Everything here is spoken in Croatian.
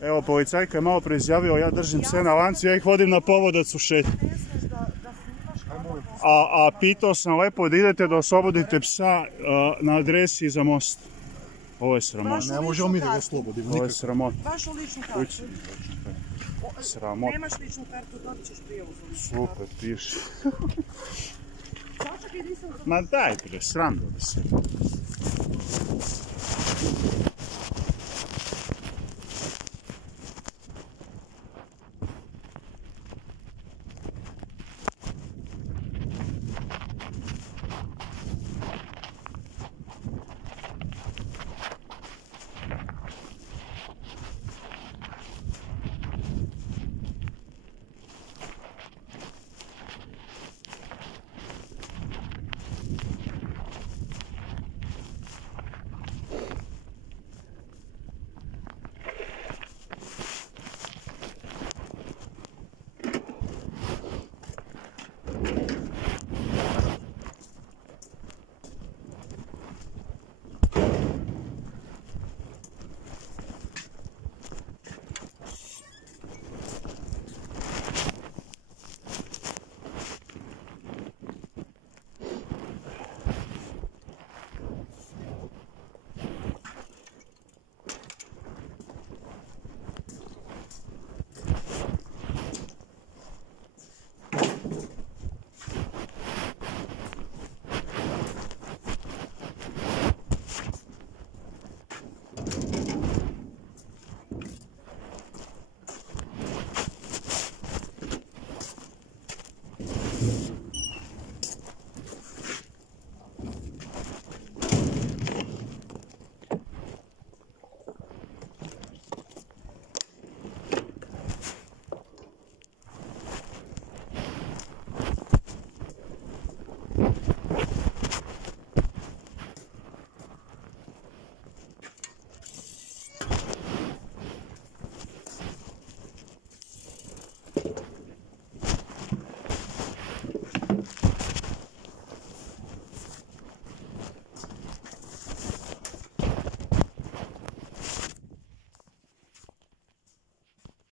Evo, policajka je malo prije izjavio, ja držim pse na lanci, ja ih vodim na povodac u šetnju. A pitao sam lepo da idete da oslobodite psa na adresi za most. Ovo je sramota. Ne možemo mi da ga oslobodimo. Ovo je sramota. Vašu ličnu kartu. Sramota. Nemaš ličnu kartu, dobit ćeš prijevoz. Super, piše. Sačekaj, nisam... Ma daj bre, sram da se.